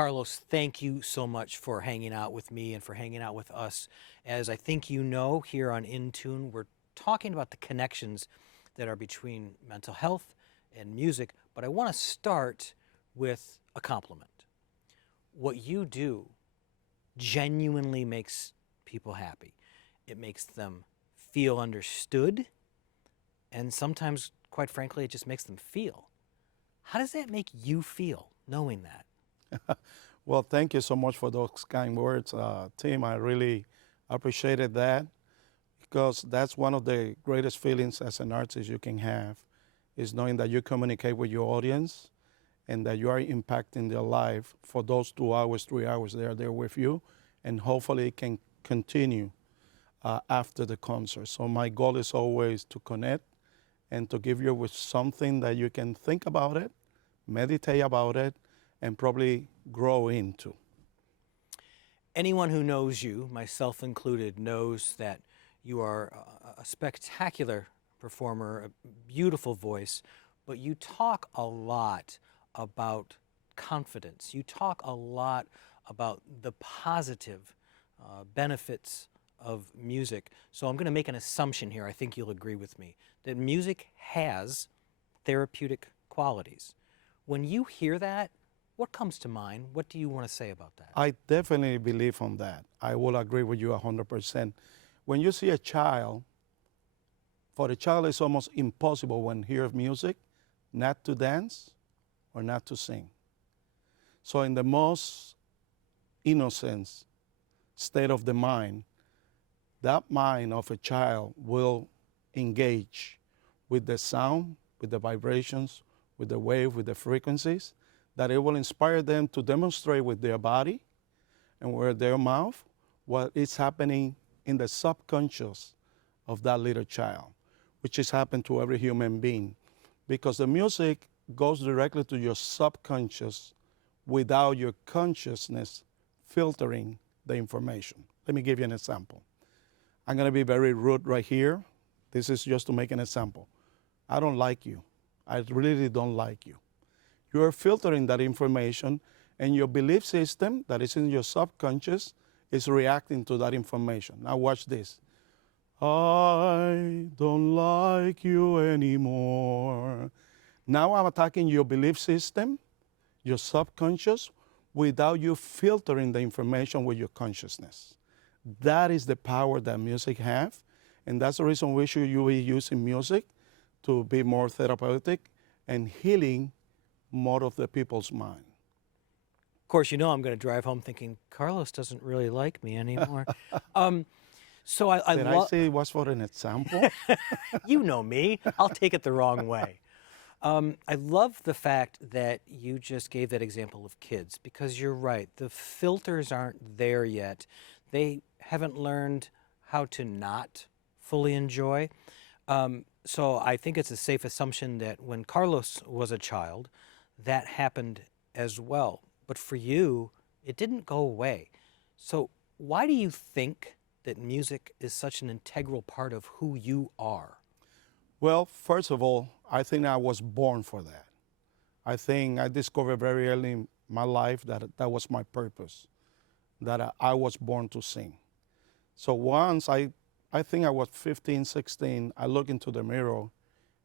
Carlos, thank you so much for hanging out with me and for hanging out with us. As I think you know, here on In Tune, we're talking about the connections that are between mental health and music, but I want to start with a compliment. What you do genuinely makes people happy. It makes them feel understood, and sometimes, quite frankly, it just makes them feel. How does that make you feel, knowing that? Well, thank you so much for those kind words, Tim. I really appreciated that because that's one of the greatest feelings as an artist you can have is knowing that you communicate with your audience and that you are impacting their life for those 2 hours, 3 hours they are there with you, and hopefully it can continue after the concert. So my goal is always to connect and to give you with something that you can think about it, meditate about it, and probably grow into. Anyone who knows you, myself included, knows that you are a spectacular performer, a beautiful voice, but you talk a lot about confidence. You talk a lot about the positive benefits of music. So I'm going to make an assumption here, I think you'll agree with me, that music has therapeutic qualities. When you hear that, what comes to mind? What do you want to say about that? I definitely believe on that. I will agree with you 100%. When you see a child, for the child it's almost impossible when he hears music not to dance or not to sing. So in the most innocent state of the mind, that mind of a child will engage with the sound, with the vibrations, with the wave, with the frequencies, that it will inspire them to demonstrate with their body and with their mouth what is happening in the subconscious of that little child, which is happened to every human being. Because the music goes directly to your subconscious without your consciousness filtering the information. Let me give you an example. I'm going to be very rude right here. This is just to make an example. I don't like you. I really don't like you. You are filtering that information, and your belief system that is in your subconscious is reacting to that information. Now watch this. I don't like you anymore. Now I'm attacking your belief system, your subconscious, without you filtering the information with your consciousness. That is the power that music have, and that's the reason we should be using music to be more therapeutic and healing more of the people's mind. Of course, you know I'm going to drive home thinking, Carlos doesn't really like me anymore. So I Did I say it was for an example? You know me. I'll take it the wrong way. I love the fact that you just gave that example of kids, because you're right. The filters aren't there yet. They haven't learned how to not fully enjoy. So I think it's a safe assumption that when Carlos was a child, that happened as well. But for you, it didn't go away. So why do you think that music is such an integral part of who you are? Well, first of all, I think I was born for that. I think I discovered very early in my life that that was my purpose, that I was born to sing. So once I think I was 15, 16, I looked into the mirror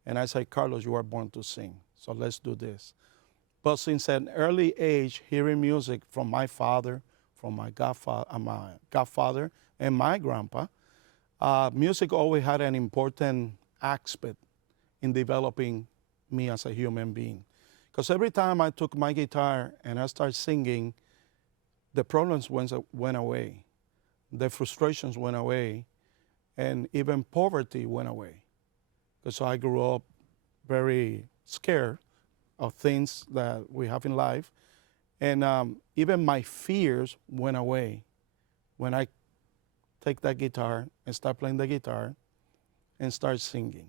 and I said, Carlos, you are born to sing, so let's do this. But since an early age, hearing music from my father, from my godfather and my grandpa, music always had an important aspect in developing me as a human being. Because every time I took my guitar and I started singing, the problems went away, the frustrations went away, and even poverty went away. Because I grew up very scared of things that we have in life. And even my fears went away when I take that guitar and start playing the guitar and start singing.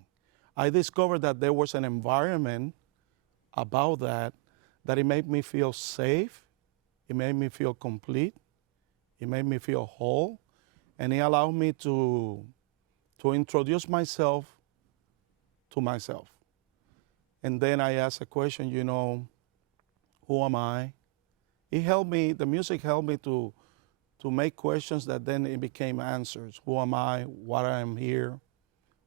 I discovered that there was an environment about that it made me feel safe, it made me feel complete, it made me feel whole, and it allowed me to introduce myself to myself. And then I asked a question, who am I? it helped me, the music helped me to make questions that then it became answers. Who am I? What I am here?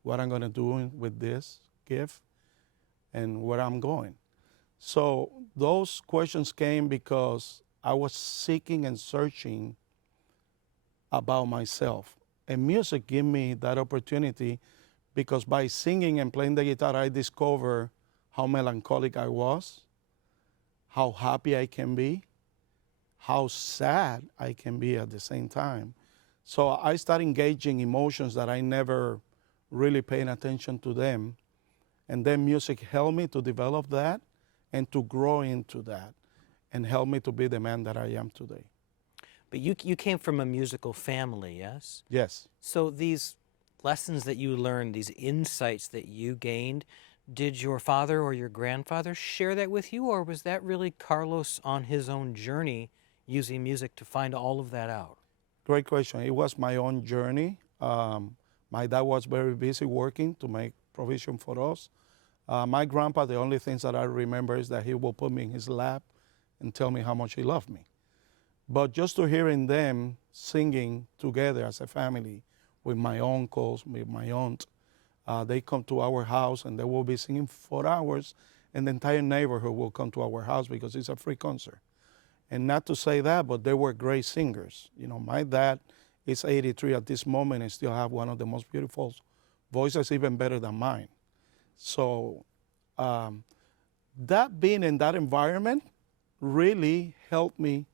What I'm going to do with this gift? And where I'm going. So those questions came because I was seeking and searching about myself. And music gave me that opportunity because by singing and playing the guitar, I discovered how melancholic I was, how happy I can be, how sad I can be at the same time. So I started engaging emotions that I never really paid attention to them. And then music helped me to develop that and to grow into that and help me to be the man that I am today. But you came from a musical family, yes? Yes. So these lessons that you learned, these insights that you gained, did your father or your grandfather share that with you, or was that really Carlos on his own journey using music to find all of that out? Great question. It was my own journey. My dad was very busy working to make provision for us. My grandpa, the only things that I remember is that he will put me in his lap and tell me how much he loved me. But just to hearing them singing together as a family with my uncles, with my aunt, they come to our house and they will be singing for hours, and the entire neighborhood will come to our house because it's a free concert. And not to say that, but they were great singers. You know, my dad is 83 at this moment and still have one of the most beautiful voices, even better than mine. So that being in that environment really helped me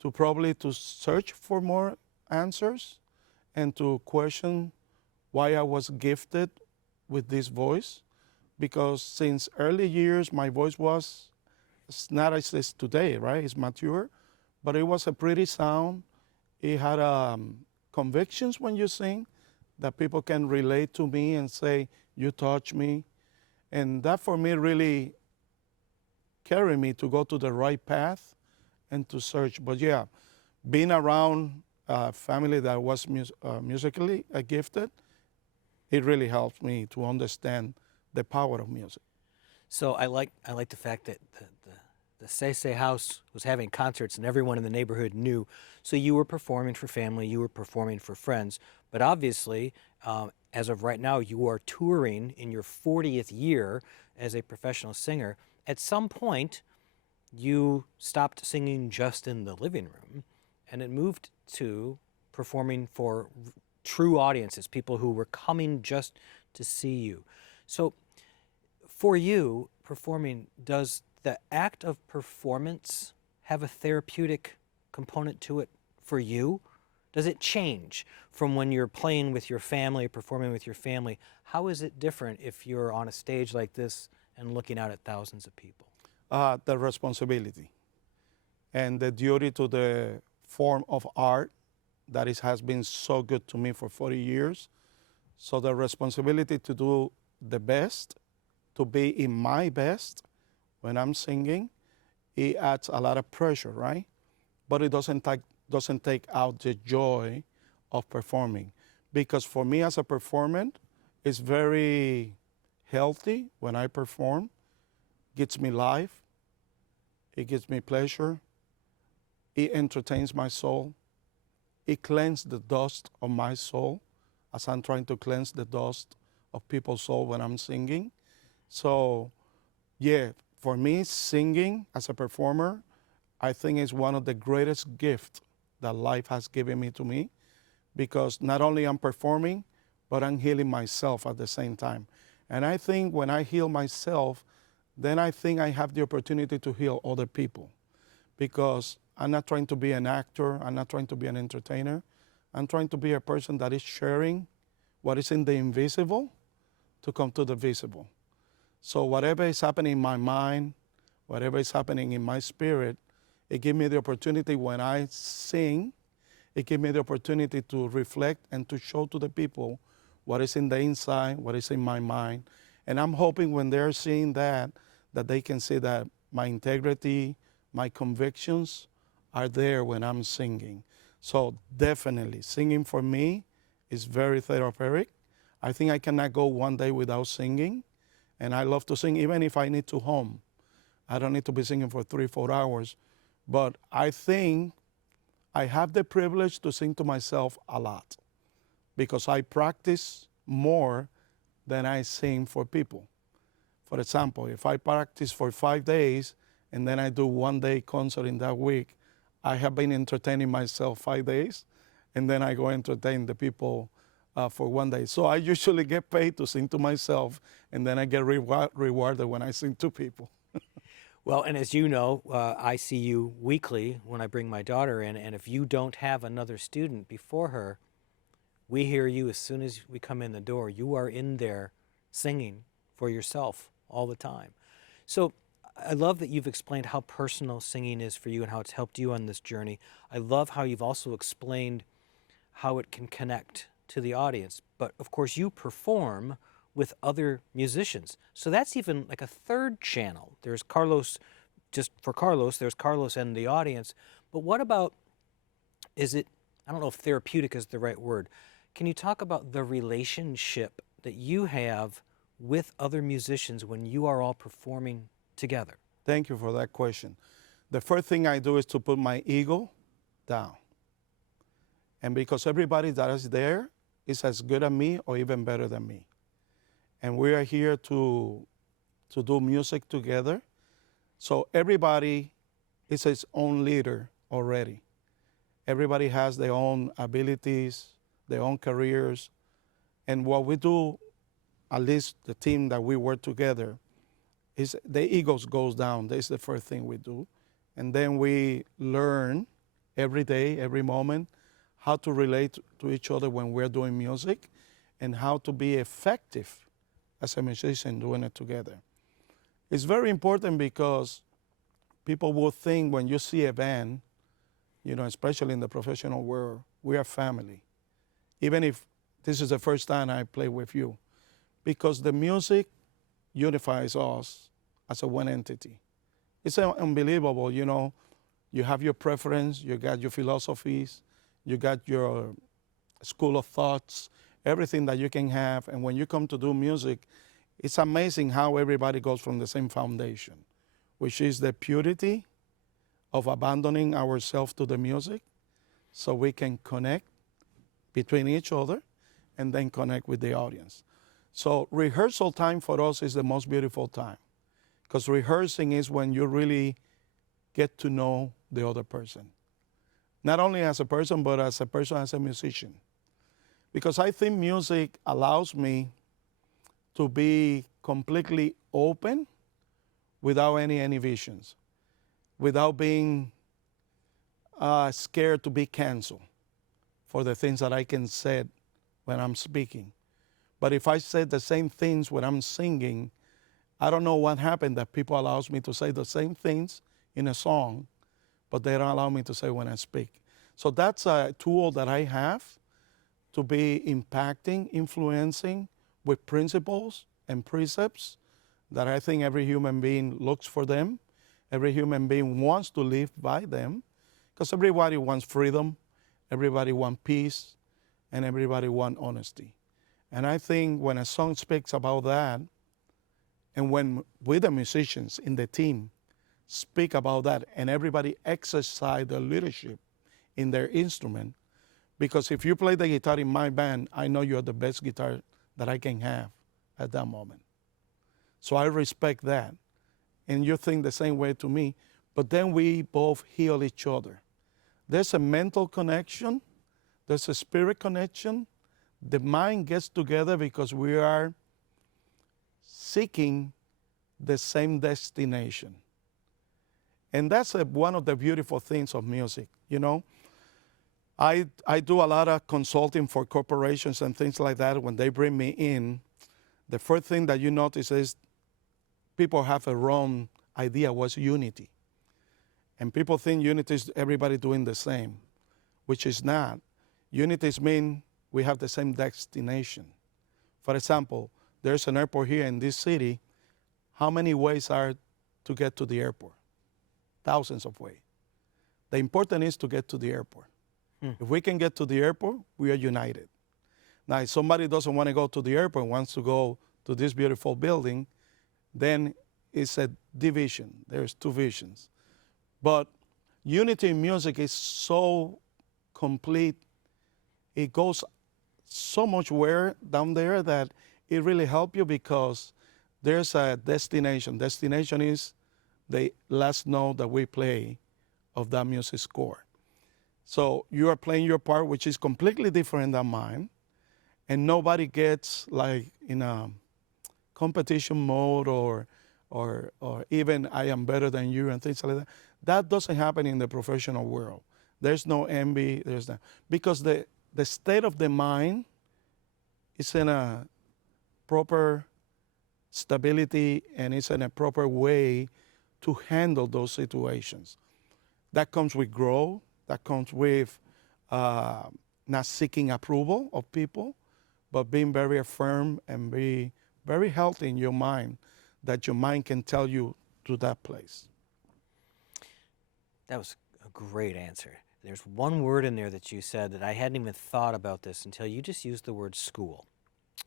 to probably to search for more answers and to question why I was gifted with this voice. Because since early years, my voice was, it's not as it is today, right? It's mature, but it was a pretty sound. It had convictions when you sing that people can relate to me and say, you touch me. And that for me really carried me to go to the right path and to search. But yeah, being around a family that was musically gifted, it really helped me to understand the power of music. So I like the fact that the Seise house was having concerts and everyone in the neighborhood knew. So you were performing for family, you were performing for friends, but obviously, as of right now, you are touring in your 40th year as a professional singer. At some point, you stopped singing just in the living room, and it moved to performing for true audiences, people who were coming just to see you. So for you, performing, does the act of performance have a therapeutic component to it for you? Does it change from when you're playing with your family, performing with your family? How is it different if you're on a stage like this and looking out at thousands of people? The responsibility and the duty to the form of art that has been so good to me for 40 years. So the responsibility to do the best, to be in my best when I'm singing, it adds a lot of pressure, right? But it doesn't take out the joy of performing. Because for me as a performer, it's very healthy when I perform. Gives me life, it gives me pleasure, it entertains my soul, it cleanses the dust of my soul as I'm trying to cleanse the dust of people's soul when I'm singing. So yeah, for me, singing as a performer, I think is one of the greatest gifts that life has given me to me, because not only I'm performing, but I'm healing myself at the same time. And I think when I heal myself, then I think I have the opportunity to heal other people, because I'm not trying to be an actor, I'm not trying to be an entertainer. I'm trying to be a person that is sharing what is in the invisible to come to the visible. So whatever is happening in my mind, whatever is happening in my spirit, it gives me the opportunity when I sing, it gives me the opportunity to reflect and to show to the people what is in the inside, what is in my mind. And I'm hoping when they're seeing that they can see that my integrity, my convictions are there when I'm singing. So definitely, singing for me is very therapeutic. I think I cannot go one day without singing. And I love to sing even if I need to hum. I don't need to be singing for 3-4 hours. But I think I have the privilege to sing to myself a lot because I practice more than I sing for people. For example, if I practice for 5 days and then I do 1 day concert in that week, I have been entertaining myself 5 days, and then I go entertain the people for 1 day. So I usually get paid to sing to myself, and then I get rewarded when I sing to people. Well, and as you know, I see you weekly when I bring my daughter in, and if you don't have another student before her, we hear you as soon as we come in the door. You are in there singing for yourself all the time. So I love that you've explained how personal singing is for you and how it's helped you on this journey. I love how you've also explained how it can connect to the audience. But of course, you perform with other musicians. So that's even like a third channel. There's Carlos, just for Carlos, there's Carlos and the audience. But what about, is it, I don't know if therapeutic is the right word. Can you talk about the relationship that you have with other musicians when you are all performing together? Thank you for that question. The first thing I do is to put my ego down. And because everybody that is there is as good as me or even better than me. And we are here to do music together. So everybody is his own leader already. Everybody has their own abilities, their own careers. And what we do, at least the team that we work together, is the egos goes down. That's the first thing we do. And then we learn every day, every moment, how to relate to each other when we're doing music and how to be effective as a musician doing it together. It's very important because people will think when you see a band, you know, especially in the professional world, we are family. Even if this is the first time I play with you, because the music unifies us as a one entity. It's unbelievable, you know. You have your preference, you got your philosophies, you got your school of thoughts, everything that you can have. And when you come to do music, it's amazing how everybody goes from the same foundation, which is the purity of abandoning ourselves to the music so we can connect between each other and then connect with the audience. So rehearsal time for us is the most beautiful time, because rehearsing is when you really get to know the other person. Not only as a person, but as a musician. Because I think music allows me to be completely open without any inhibitions, without being scared to be canceled for the things that I can say when I'm speaking. But if I say the same things when I'm singing, I don't know what happened that people allows me to say the same things in a song, but they don't allow me to say when I speak. So that's a tool that I have to be impacting, influencing with principles and precepts that I think every human being looks for them. Every human being wants to live by them, because everybody wants freedom, everybody wants peace, and everybody wants honesty. And I think when a song speaks about that, and when we the musicians in the team speak about that, and everybody exercise their leadership in their instrument, because if you play the guitar in my band, I know you're the best guitar that I can have at that moment. So I respect that. And you think the same way to me, but then we both heal each other. There's a mental connection, there's a spirit connection. The mind gets together because we are seeking the same destination. And that's one of the beautiful things of music, you know. I do a lot of consulting for corporations and things like that. When they bring me in, the first thing that you notice is people have a wrong idea what's unity. And people think unity is everybody doing the same, which is not. Unity means we have the same destination. For example, there's an airport here in this city. How many ways are to get to the airport? Thousands of ways. The important is to get to the airport. If we can get to the airport, we are united. Now, if somebody doesn't want to go to the airport and wants to go to this beautiful building, then it's a division. There's two visions. But unity in music is so complete. It goes so much where down there that it really helps you because there's a destination. Destination is the last note that we play of that music score. So you are playing your part, which is completely different than mine, and nobody gets like in a competition mode or even I am better than you and things like that. That doesn't happen in the professional world. There's no envy. There's no, because the state of the mind is in a proper stability and it's in a proper way to handle those situations. That comes with growth. That comes with not seeking approval of people, but being very firm and be very healthy in your mind, that your mind can tell you to that place. That was a great answer. There's one word in there that you said that I hadn't even thought about this until you just used the word school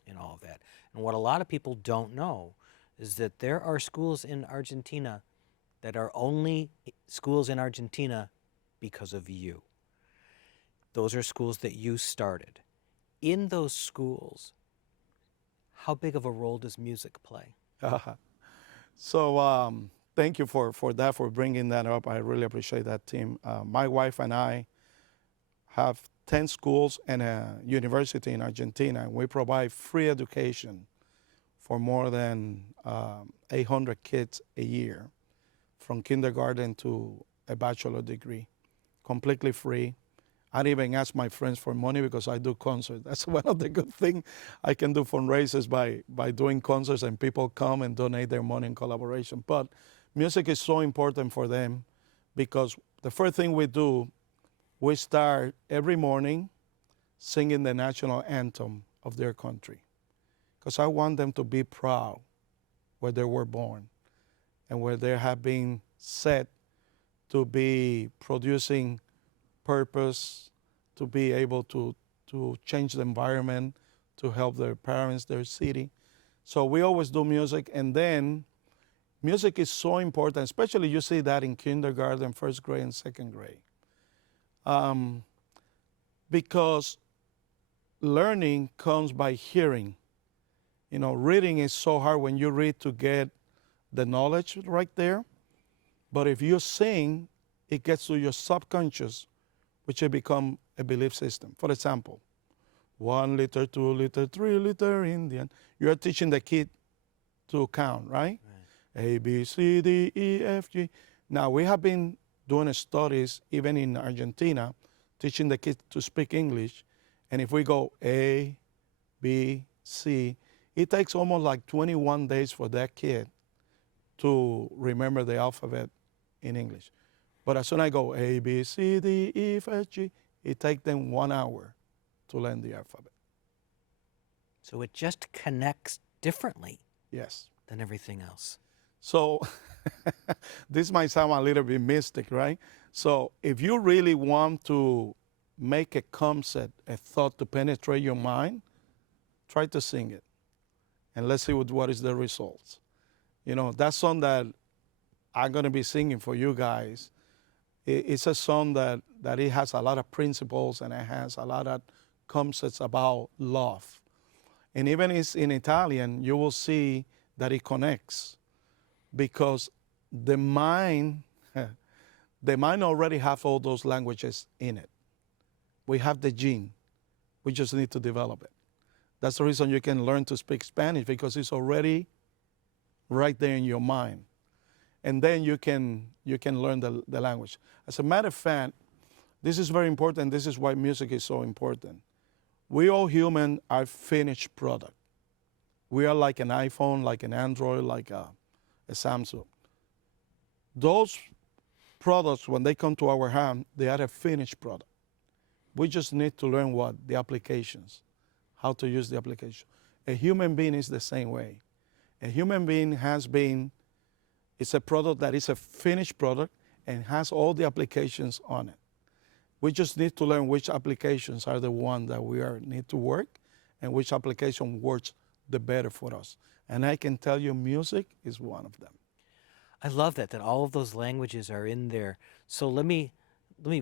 in all of that. And what a lot of people don't know is that there are schools in Argentina that are only schools in Argentina because of you. Those are schools that you started. In those schools, how big of a role does music play? So thank you for that, for bringing that up. I really appreciate that, Tim. My wife and I have 10 schools and a university in Argentina, and we provide free education for more than 800 kids a year, from kindergarten to a bachelor degree, completely free. I don't even ask my friends for money because I do concerts. That's one of the good things. I can do fundraisers by doing concerts and people come and donate their money in collaboration. But music is so important for them because the first thing we do, we start every morning singing the national anthem of their country, because I want them to be proud where they were born and where they have been set to be producing purpose, to be able to change the environment, to help their parents, their city. So we always do music, and then music is so important, especially you see that in kindergarten, first grade, and second grade. Because learning comes by hearing. You know, reading is so hard when you read to get the knowledge right there. But if you sing, it gets to your subconscious, which will become a belief system. For example, 1 liter, 2 liter, 3 liter Indian. You are teaching the kid to count, right? A, B, C, D, E, F, G. Now, we have been doing studies, even in Argentina, teaching the kids to speak English. And if we go A, B, C, it takes almost like 21 days for that kid to remember the alphabet in English. But as soon as I go A, B, C, D, E, F, G, it takes them 1 hour to learn the alphabet. So it just connects differently Yes. than everything else. So this might sound a little bit mystic, right? So if you really want to make a concept, a thought to penetrate your mind, try to sing it. And let's see what is the results. You know, that song that I'm going to be singing for you guys, it's a song that it has a lot of principles and it has a lot of concepts about love. And even it's in Italian, you will see that it connects, because the mind already have all those languages in it. We have the gene. We just need to develop it. That's the reason you can learn to speak Spanish, because it's already right there in your mind. And then you can learn the language. As a matter of fact, this is very important. This is why music is so important. We all human are finished product. We are like an iPhone, like an Android, like a Samsung. Those products, when they come to our hand, they are a finished product. We just need to learn what? The applications, how to use the application. A human being is the same way. A human being it's a product that is a finished product and has all the applications on it. We just need to learn which applications are the ones that need to work and which application works the better for us. And I can tell you music is one of them. I love that all of those languages are in there. So let me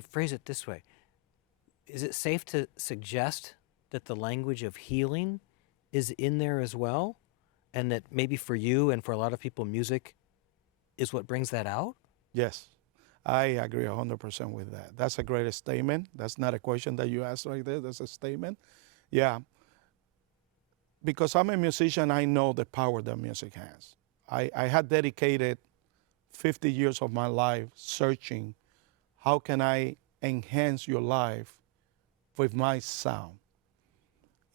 phrase it this way. Is it safe to suggest that the language of healing is in there as well? And that maybe for you and for a lot of people, music is what brings that out? Yes, I agree 100% with that. That's a great statement. That's not a question that you asked right there. That's a statement. Yeah, because I'm a musician, I know the power that music has. I had dedicated 50 years of my life searching how can I enhance your life with my sound.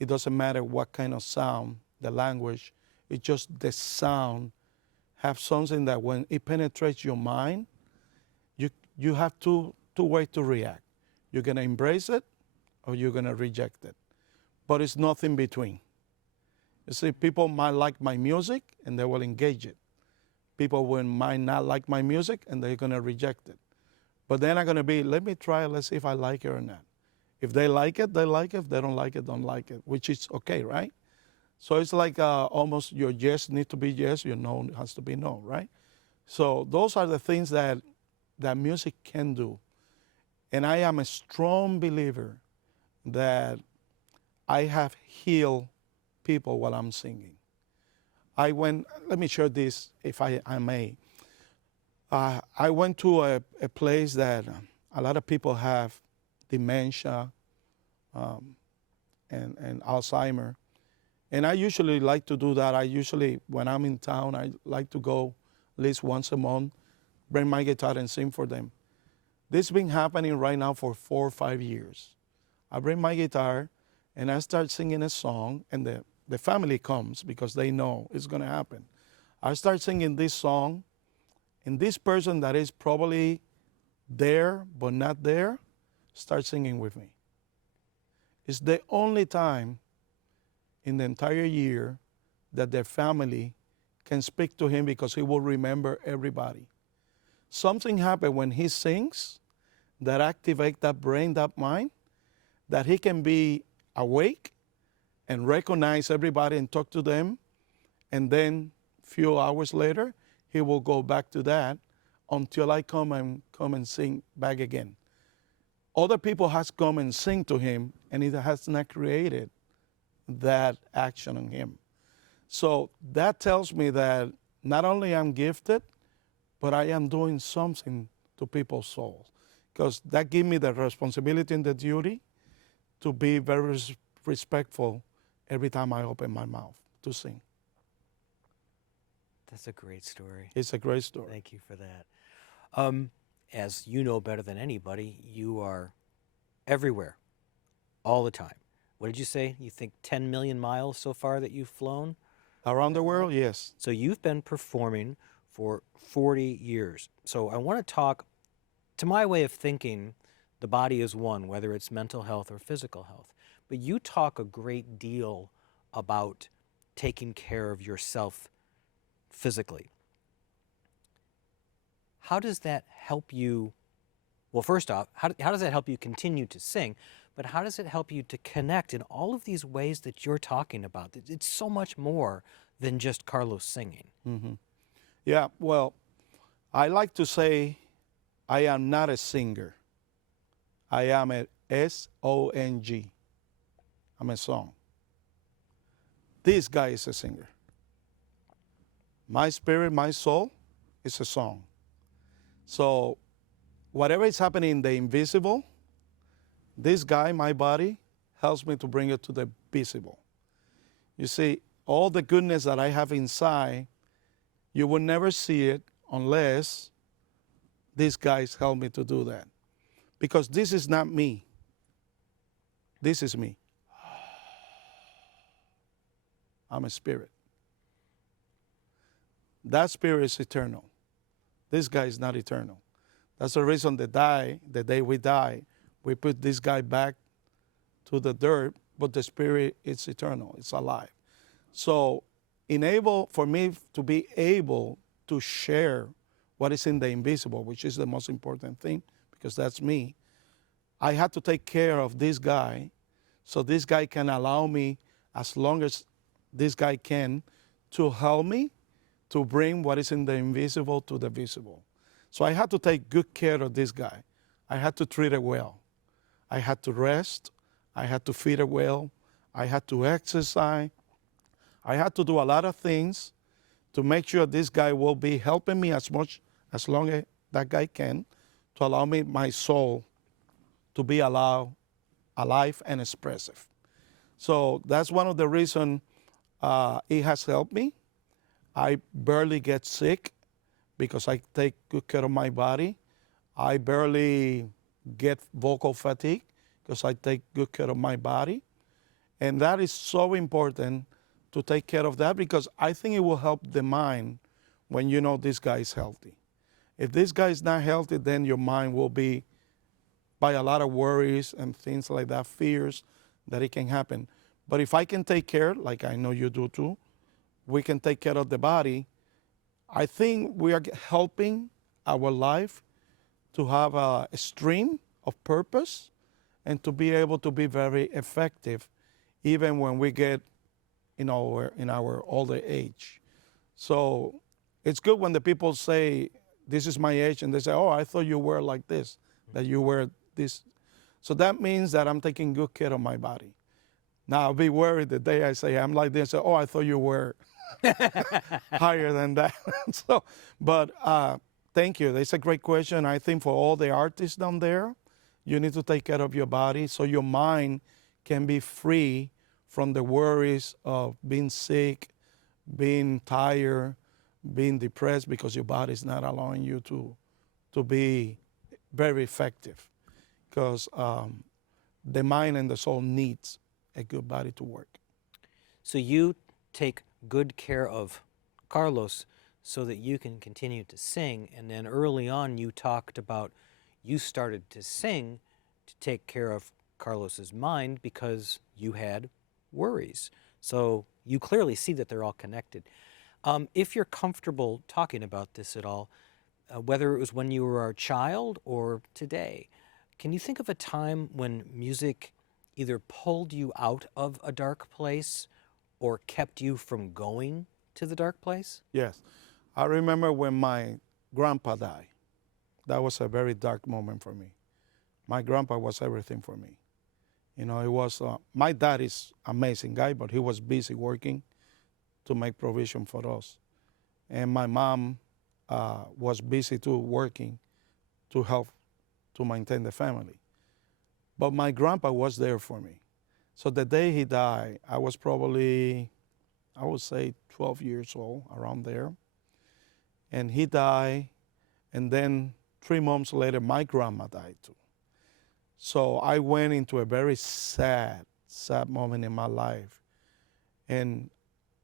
It doesn't matter what kind of sound, the language, it's just the sound have something that when it penetrates your mind, you have two ways to react. You're gonna embrace it or you're gonna reject it. But it's nothing between. You see, people might like my music and they will engage it. People might not like my music and they're gonna reject it. But they're not gonna be, let me try it, let's see if I like it or not. If they like it, they like it. If they don't like it, which is okay, right? So it's like almost your yes needs to be yes, your no has to be no, right? So those are the things that music can do. And I am a strong believer that I have healed people while I'm singing. Let me share this if I may. I went to a place that a lot of people have dementia and Alzheimer. And I usually like to do that. When I'm in town, I like to go at least once a month, bring my guitar and sing for them. This has been happening right now for 4 or 5 years. I bring my guitar and I start singing a song, and the family comes because they know it's going to happen. I start singing this song, and this person that is probably there but not there starts singing with me. It's the only time in the entire year that their family can speak to him because he will remember everybody. Something happened when he sings that activate that brain, that mind, that he can be awake and recognize everybody and talk to them, and then few hours later he will go back to that until I come and sing back again. Other people has come and sing to him, and it has not created that action on him. So that tells me that not only I'm gifted, but I am doing something to people's souls, because that gives me the responsibility and the duty to be very respectful every time I open my mouth to sing. That's a great story. It's a great story. Thank you for that. As you know better than anybody, you are everywhere, all the time. What did you say? You think 10 million miles so far that you've flown? Around the world, yes. So you've been performing for 40 years. So I want to talk, to my way of thinking, the body is one, whether it's mental health or physical health. But you talk a great deal about taking care of yourself physically. How does that help you? Well, first off, how does that help you continue to sing? But how does it help you to connect in all of these ways that you're talking about? It's so much more than just Carlos singing. Mm-hmm. Yeah, well, I like to say I am not a singer. I am a S-O-N-G. I'm a song. This guy is a singer. My spirit, my soul is a song. So whatever is happening in the invisible, this guy, my body, helps me to bring it to the visible. You see, all the goodness that I have inside, you will never see it unless these guys help me to do that. Because this is not me. This is me. I'm a spirit. That spirit is eternal. This guy is not eternal. That's the reason the day we die, we put this guy back to the dirt, but the spirit is eternal. It's alive. So for me to be able to share what is in the invisible, which is the most important thing, because that's me, I had to take care of this guy so this guy can allow me, as long as this guy can, to help me to bring what is in the invisible to the visible. So I had to take good care of this guy. I had to treat it well. I had to rest. I had to feed it well. I had to exercise. I had to do a lot of things to make sure this guy will be helping me as long as that guy can, to allow me, my soul, to be alive and expressive. So that's one of the reasons it has helped me. I barely get sick because I take good care of my body. I barely get vocal fatigue because I take good care of my body. And that is so important to take care of that, because I think it will help the mind when you know this guy is healthy. If this guy is not healthy, then your mind will be by a lot of worries and things like that, fears that it can happen. But if I can take care, like I know you do too, we can take care of the body. I think we are helping our life to have a stream of purpose and to be able to be very effective even when we get in our older age. So it's good when the people say, this is my age, and they say, oh, I thought you were like this, that you were this. So that means that I'm taking good care of my body. Now, I'll be worried the day I say I'm like this, say, oh, I thought you were higher than that. But thank you. That's a great question. I think for all the artists down there, you need to take care of your body so your mind can be free from the worries of being sick, being tired, being depressed, because your body is not allowing you to be very effective. Because the mind and the soul needs a good body to work. So you take good care of Carlos so that you can continue to sing. And then early on, you talked about you started to sing to take care of Carlos's mind because you had worries. So you clearly see that they're all connected. If you're comfortable talking about this at all, whether it was when you were a child or today, can you think of a time when music either pulled you out of a dark place or kept you from going to the dark place? Yes. I remember when my grandpa died. That was a very dark moment for me. My grandpa was everything for me. You know, it was, my dad is an amazing guy, but he was busy working to make provision for us. And my mom was busy too, working to help to maintain the family. But my grandpa was there for me. So the day he died, I was probably, I would say 12 years old, around there. And he died, and then 3 months later, my grandma died too. So I went into a very sad moment in my life. And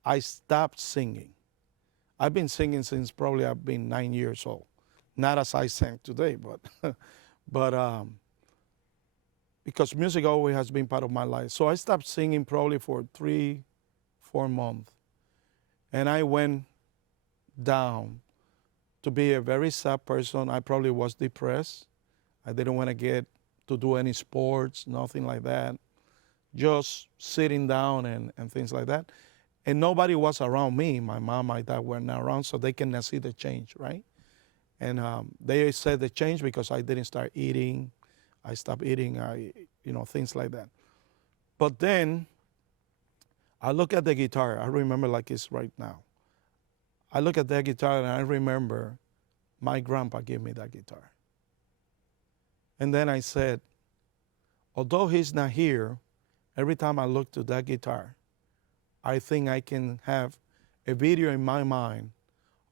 I stopped singing. I've been singing since probably I've been 9 years old. Not as I sang today, but because music always has been part of my life. So I stopped singing probably for 3-4 months. And I went down to be a very sad person. I probably was depressed. I didn't want to get to do any sports, nothing like that. Just sitting down and things like that. And nobody was around me. My mom, my dad were not around, so they cannot see the change, right? And they said the change because I didn't start eating. I stopped eating, things like that. But then I look at the guitar. I remember like it's right now. I look at that guitar and I remember my grandpa gave me that guitar. And then I said, although he's not here, every time I look to that guitar, I think I can have a video in my mind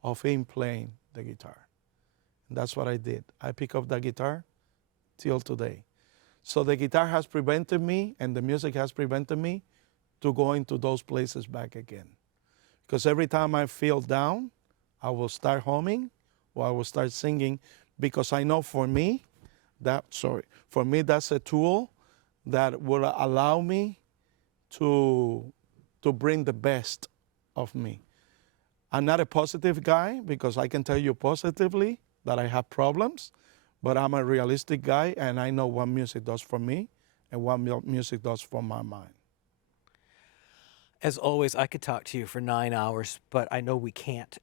of him playing the guitar. And that's what I did. I pick up that guitar till today. So the guitar has prevented me, and the music has prevented me to go into those places back again. Because every time I feel down, I will start humming or I will start singing, because I know for me, that's a tool that will allow me to bring the best of me. I'm not a positive guy, because I can tell you positively that I have problems, but I'm a realistic guy, and I know what music does for me and what music does for my mind. As always, I could talk to you for 9 hours, but I know we can't.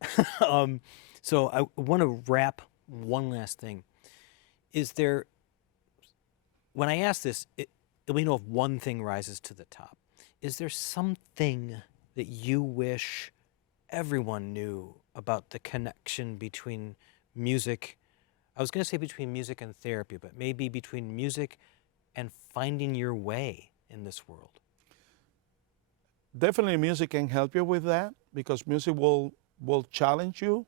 um, so I want to wrap one last thing. Is there, when I ask this, we know if one thing rises to the top. Is there something that you wish everyone knew about the connection between music? I was going to say between music and therapy, but maybe between music and finding your way in this world. Definitely music can help you with that because music will challenge you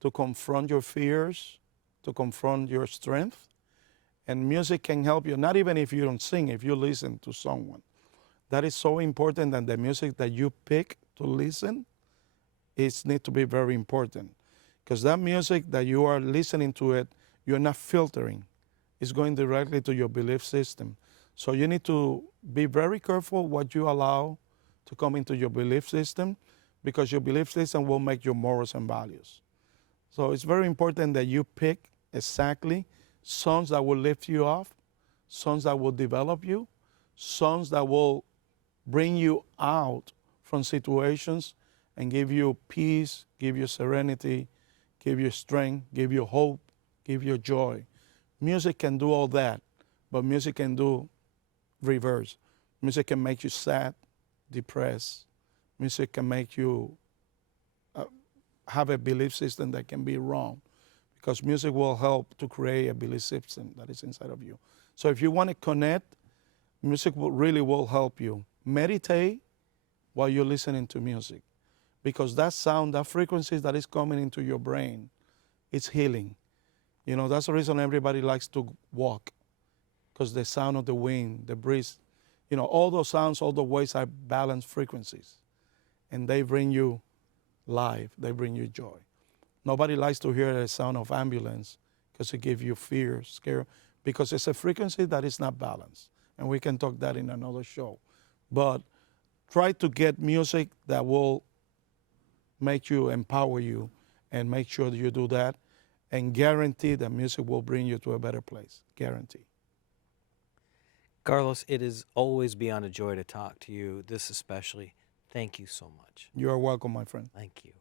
to confront your fears, to confront your strength. And music can help you, not even if you don't sing, if you listen to someone. That is so important, that the music that you pick to listen is need to be very important. Because that music that you are listening to it, you're not filtering. It's going directly to your belief system. So you need to be very careful what you allow to come into your belief system, because your belief system will make your morals and values. So it's very important that you pick exactly songs that will lift you up, songs that will develop you, songs that will bring you out from situations and give you peace, give you serenity, give you strength, give you hope, give you joy. Music can do all that, but music can do reverse. Music can make you sad, depressed. Music can make you have a belief system that can be wrong, because music will help to create a belief system that is inside of you. So if you want to connect, music really will help you. Meditate while you're listening to music, because that sound, that frequency that is coming into your brain, it's healing. You know, that's the reason everybody likes to walk, because the sound of the wind, the breeze, you know, all those sounds, all the waves are balanced frequencies, and they bring you life, they bring you joy. Nobody likes to hear the sound of ambulance because it gives you fear, scare, because it's a frequency that is not balanced. And we can talk that in another show. But try to get music that will make you, empower you, and make sure that you do that, and guarantee that music will bring you to a better place. Guarantee. Carlos, it is always beyond a joy to talk to you, this especially. Thank you so much. You are welcome, my friend. Thank you.